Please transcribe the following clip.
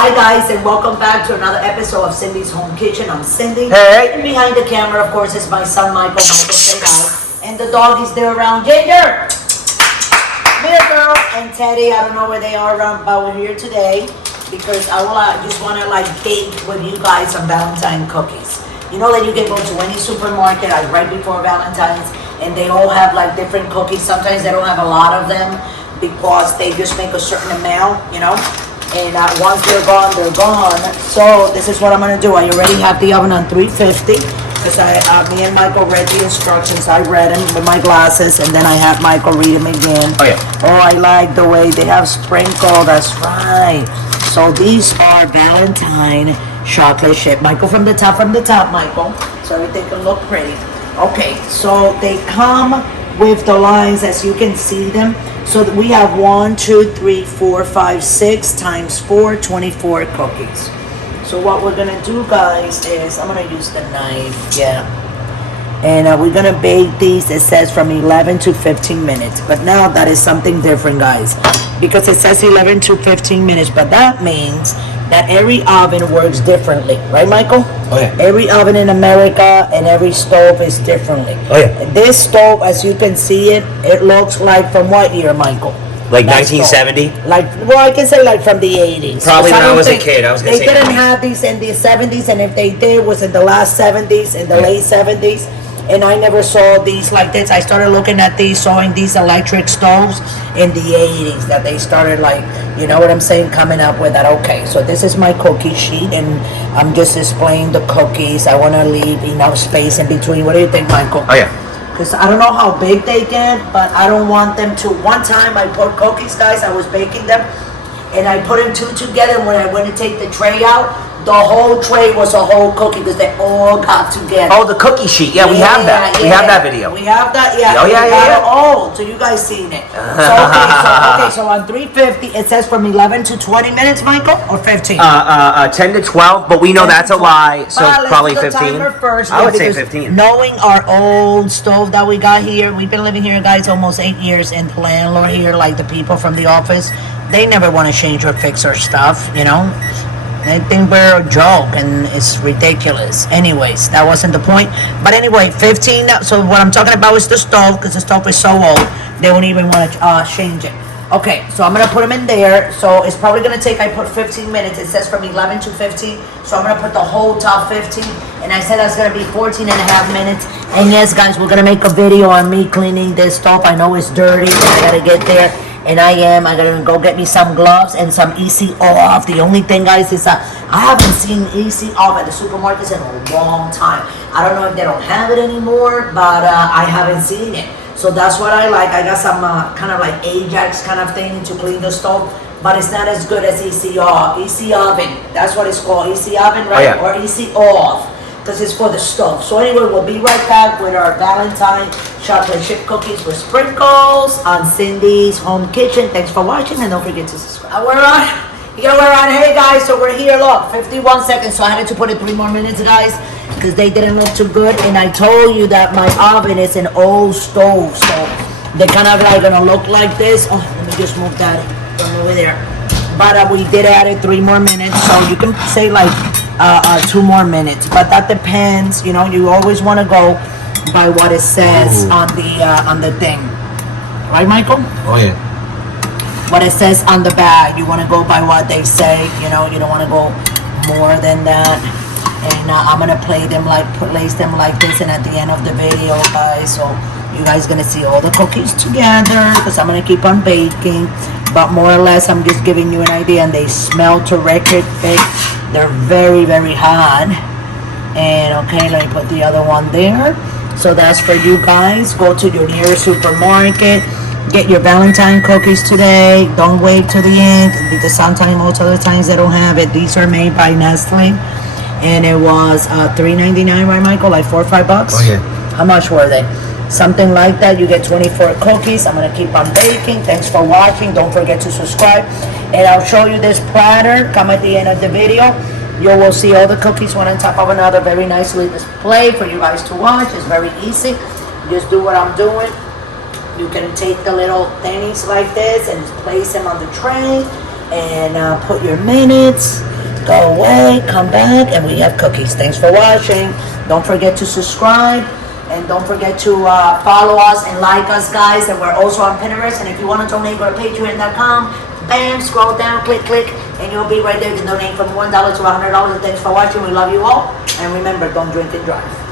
Hi guys, and welcome back to another episode of Cindy's Home Kitchen. I'm Cindy. Hey. And behind the camera, of course, is my son Michael. Michael, say hi. And the dog is there around. Ginger! Come here, girl. And Teddy, I don't know where they are around, but we're here today because I just want to bake with you guys some Valentine cookies. You know that you can go to any supermarket right before Valentine's, and they all have different cookies. Sometimes they don't have a lot of them because they just make a certain amount, you know. And once they're gone, they're gone. So this is what I'm gonna do. I already have the oven on 350 because me and Michael read the instructions. I read them with my glasses, and then I have Michael read them again. Oh yeah. Oh, I like the way they have sprinkle. That's right. So these are Valentine chocolate chip. Michael, from the top, Michael, so everything can look pretty. Okay, so they come with the lines as you can see them. So we have 1, 2, 3, 4, 5, 6 times 4, 24 cookies. So what we're gonna do, guys, is I'm gonna use the knife, and we're gonna bake these. It says from 11 to 15 minutes, but now that is something different, guys, because it says 11 to 15 minutes, but that means that every oven works differently, right, Michael? Oh yeah. Every oven in America and every stove is differently. Oh yeah. This stove, as you can see it looks like from what year, Michael? Like 1970? Well, I can say from the 80s. Probably when I was a kid. I was gonna say they didn't have these in the 70s, and if they did, it was in the last 70s, in the late 70s. And I never saw these like this. I started looking at these, sawing these electric stoves in the 80s, that they started you know what I'm saying, coming up with that. Okay, so this is my cookie sheet, and I'm just displaying the cookies. I want to leave enough space in between. What do you think, Michael? Oh yeah. Because I don't know how big they get, but I don't want them to. One time I put cookies, guys, I was baking them, and I put them two together, and when I went to take the tray out, the whole tray was a whole cookie because they all got together. Oh, the cookie sheet. Yeah, we have that. Yeah. We have that video. We have that, yeah. Oh, yeah. Oh, so you guys seen it. So on 350, it says from 11 to 20 minutes, Michael, or 15? 10 to 12, but we know that's a lie, so probably 15. First, I would say 15. Knowing our old stove that we got here, we've been living here, guys, almost 8 years, and the landlord here, the people from the office, they never want to change or fix our stuff, you know? They think we're a joke, and it's ridiculous. Anyways, that wasn't the point. But anyway, 15. So what I'm talking about is the stove, because the stove is so old, they won't even want to change it. Okay, so I'm going to put them in there. So it's probably going to take, I put 15 minutes. It says from 11 to 15. So I'm going to put the whole top 15. And I said that's going to be 14 and a half minutes. And yes, guys, we're going to make a video on me cleaning this stove. I know it's dirty, but I got to get there. And I'm gonna go get me some gloves and some Easy Off. The only thing, guys, is I haven't seen Easy Off at the supermarkets in a long time. I don't know if they don't have it anymore, but I haven't seen it. So that's what I like. I got some kind of Ajax kind of thing to clean the stove, but it's not as good as Easy Off. Easy Oven, that's what it's called. Easy Oven, right? Oh, yeah. Or Easy Off, because it's for the stove. So anyway, we'll be right back with our Valentine chocolate chip cookies with sprinkles on Cindy's Home Kitchen. Thanks for watching, and don't forget to subscribe. We're on. Hey guys, so we're here. Look, 51 seconds. So I had to put it 3 more minutes, guys, because they didn't look too good. And I told you that my oven is an old stove, so they're kind of gonna look like this. Oh, let me just move that from over there. But we did add it 3 more minutes, so you can say 2 more minutes. But that depends. You know, you always want to go by what it says on the thing, right, Michael? Oh yeah. What it says on the bag, you want to go by what they say. You know, you don't want to go more than that. And I'm gonna place them like this, and at the end of the video, guys, so you guys gonna see all the cookies together, because I'm gonna keep on baking. But more or less, I'm just giving you an idea, and they smell terrific. They're very, very hot. And okay, let me put the other one there. So that's for you guys. Go to your nearest supermarket, get your Valentine cookies today. Don't wait till the end, because sometimes, most other times, they don't have it. These are made by Nestle, and it was $3.99, right, Michael? Like $4 or $5? Oh yeah. How much were they? Something like that. You get 24 cookies. I'm gonna keep on baking. Thanks for watching. Don't forget to subscribe, and I'll show you this platter. Come at the end of the video. You will see all the cookies one on top of another, very nicely displayed for you guys to watch. It's very easy. Just do what I'm doing. You can take the little thingies like this and place them on the tray, and put your minutes go away, come back, and we have cookies. Thanks for watching. Don't forget to subscribe. And don't forget to follow us and like us, guys. And we're also on Pinterest. And if you want to donate, go to patreon.com. Bam, scroll down, click, and you'll be right there to donate from $1 to $100. And thanks for watching. We love you all. And remember, don't drink and drive.